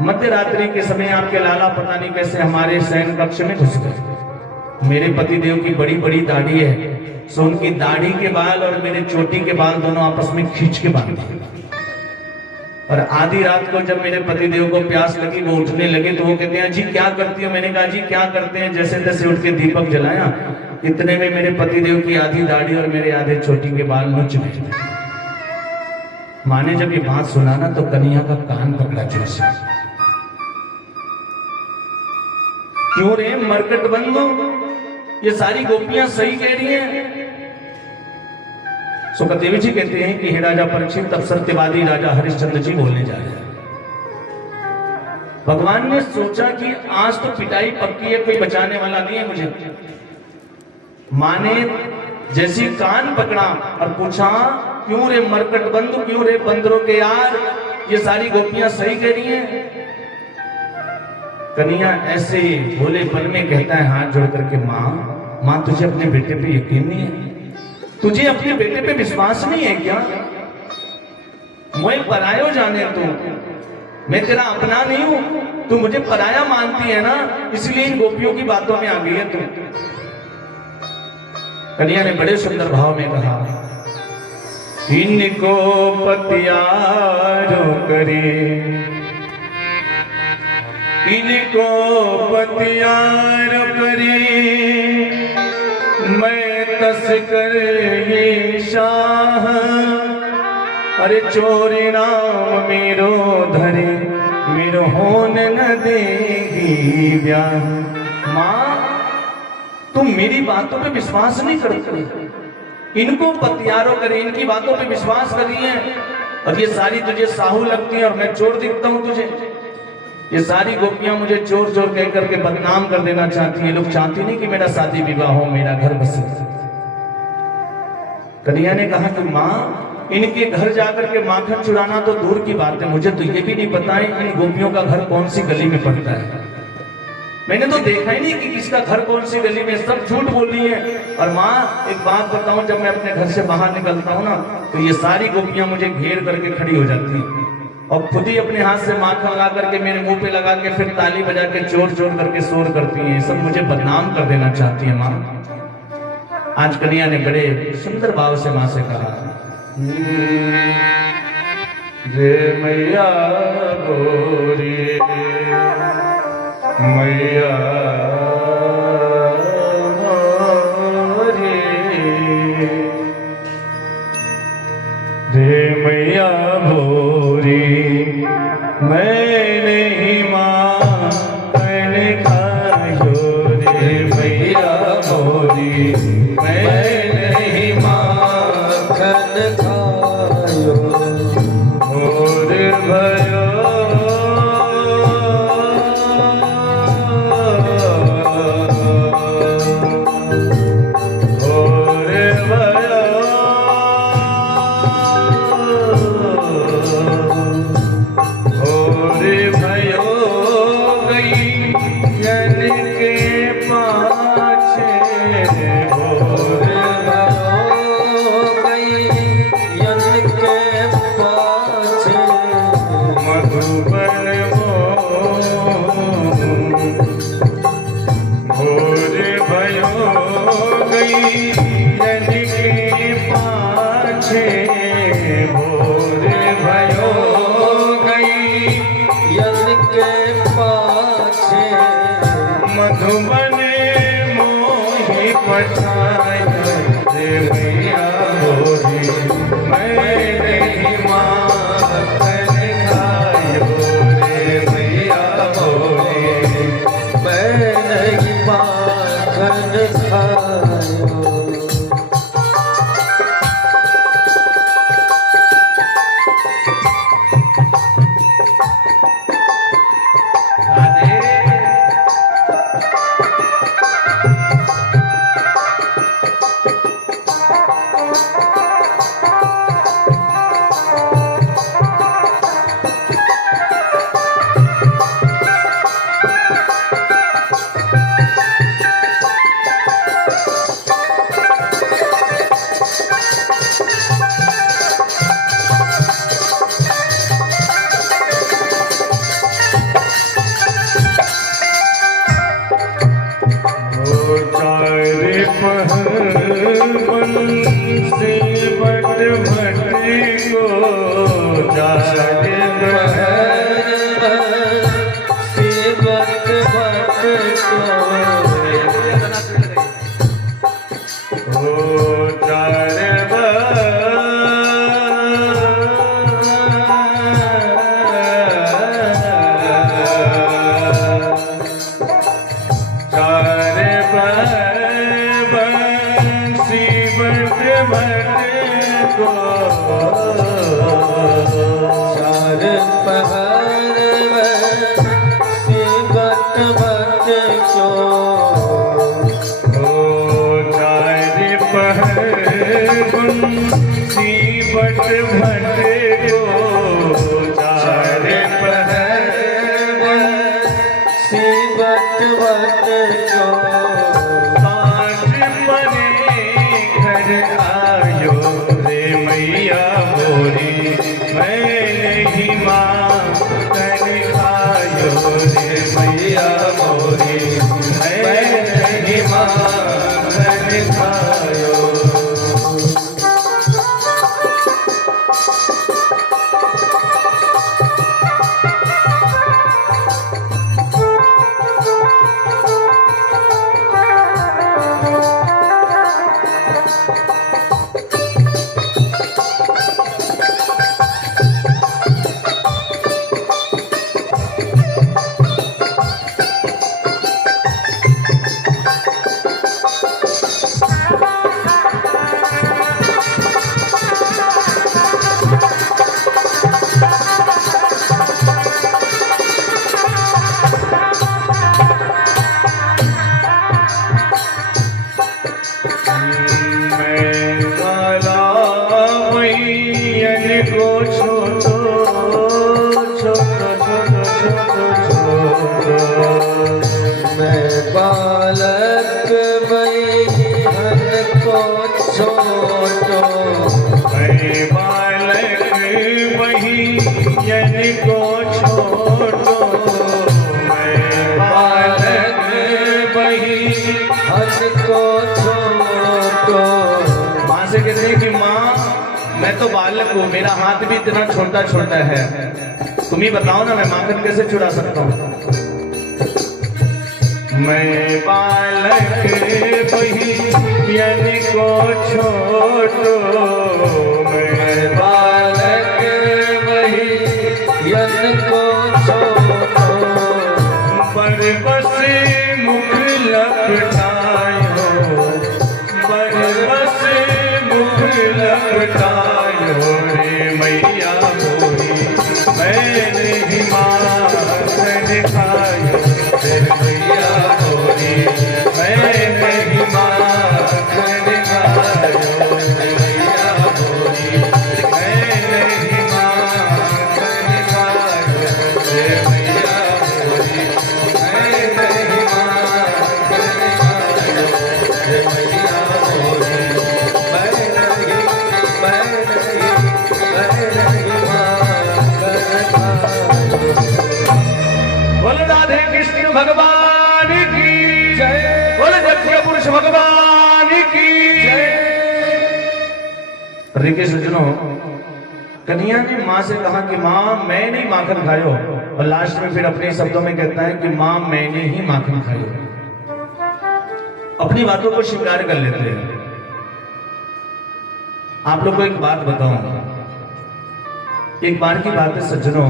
मध्य रात्रि के समय आपके लाला पता नहीं कैसे हमारे शयन कक्ष में घुस गए। मेरे पति देव की बड़ी बड़ी दाढ़ी है, सो उनकी दाढ़ी के बाल और मेरे चोटी के बाल दोनों आपस में खींच के बांधे। और आधी रात को जब मेरे पति देव को प्यास लगी, वो उठने लगे, तो वो कहते हैं जी क्या करती हो? मैंने कहा जी क्या करते हैं, जैसे तैसे उठ के दीपक जलाया। इतने में मेरे पति देव की आधी दाढ़ी और मेरे आधे चोटी के बाल नोच गए। माँ ने जब ये बात सुना ना, तो कन्हैया का कान पकड़ा जोर से। क्यों रे मरकट बंधु, ये सारी गोपियां सही कह रही हैं? सुखदेव जी कहते हैं कि हे राजा परीक्षित, तब सत्यवादी राजा हरिश्चंद्र जी बोलने जा रहे हैं। भगवान ने सोचा कि आज तो पिटाई पक्की है, कोई बचाने वाला नहीं है मुझे। मां ने जैसी कान पकड़ा और पूछा, क्यों रे मरकट बंधु, क्यों रे बंदरों के यार, ये सारी गोपियां सही कह रही हैं? कन्हैया ऐसे भोलेपन में कहता है हाथ जोड़ करके, मां तुझे अपने बेटे पे यकीन नहीं है? तुझे अपने बेटे पे विश्वास नहीं है क्या? मैं परायो जाने तू, मैं तेरा अपना नहीं हूं, तू मुझे पराया मानती है ना, इसलिए इन गोपियों की बातों में आ गई है तू। कन्हैया ने बड़े सुंदर भाव में कहा, इनको पतियारो करे, इनको पतियारो करे, मैं तस्कर ये शाह, अरे चोरी नाम मेरो धरे, मेरो होन न देगी ब्याह। मां तुम मेरी बातों पे विश्वास नहीं करते, इनको पतियारो करे, इनकी बातों पे विश्वास कर रही है, और ये सारी तुझे साहू लगती है और मैं चोर दिखता हूं तुझे। ये सारी गोपियां मुझे चोर चोर कह करके बदनाम कर देना चाहती हैं। लोग चाहती नहीं कि मेरा शादी विवाह हो, मेरा घर बसे। कन्हैया ने कहा कि मां इनके घर जाकर के माखन चुराना तो दूर की बात है, मुझे तो ये भी नहीं पता है इन गोपियों का घर कौन सी गली में पड़ता है। मैंने तो देखा ही नहीं कि किसका घर कौन सी गली में, सब झूठ बोल रही है। और माँ एक बात बताऊं, जब मैं अपने घर से बाहर निकलता हूँ ना, तो ये सारी गोपियां मुझे घेर करके खड़ी हो जाती हैं और खुद ही अपने हाथ से माखन लगा करके मेरे मुंह पे लगा के फिर ताली बजा के चोर चोर करके शोर करती हैं। सब मुझे बदनाम कर देना चाहती है माँ। आज कन्हैया ने बड़े सुंदर भाव से माँ से कहा, रे मैया गोरी, मैया रे मैया भोरी, मैं नहीं मां मैंने खायो, रे मैया भोरी, मैं नहीं माखन खायो, और भयो के पास चार सेवक भक्त को ओ चार चार पहर सेवक भक्त को चार पहर सीवट भट को चार पहर सेवक भक्त को आज परे घर आयो रे मैया मोरी मैं नहीं माखन खायो रे मैया मोरी मैं नहीं माखन खायो। मैं बालक बहन को छोटो मैं बालक बहियन को छोटो मैं बालक बहन को छोटो। माँ से कहते हैं कि माँ मैं तो बालक हूँ, मेरा हाथ भी इतना छोटा छोटा है, तुम ही बताओ ना मैं माखन कैसे चुरा सकता हूँ। मैं बालक बहियन को छोटो मैं बालक बहन को छोटो पर बस मुख लपटायो पर बस मुख लपटायो रे मैया मोरी मैं नहीं माखन खायो रे मैया मोरी मैं नहीं माखन खायो रे मैया मोरी मैं नहीं माखन खायो रे मैया मोरी मैं नहीं माखन खायो रे मैया मोरी मैं नहीं माखन खायो। बोल राधे कृष्ण भगवान की जय। बोल जगत पुरुष भगवान की जय। देखिए सज्जनों, कन्हैया ने माँ से कहा कि माँ मैं नहीं माखन खायो, और लास्ट में फिर अपने शब्दों में कहता है कि माँ मैंने ही माखन खायो। अपनी बातों को स्वीकार कर लेते हैं। आप लोग को एक बात बताऊं, एक बार की बात है सज्जनों,